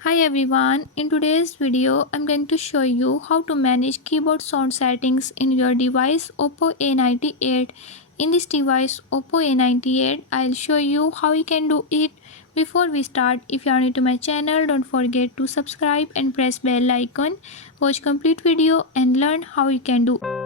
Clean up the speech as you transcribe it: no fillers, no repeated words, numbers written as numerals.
Hi everyone, in today's video I'm going to show you how to manage keyboard sound settings in your device Oppo A98. In this device Oppo A98 I'll show you how you can do it. Before we start, if you are new to my channel, don't forget to subscribe and press bell icon. Watch complete video and learn how you can do it.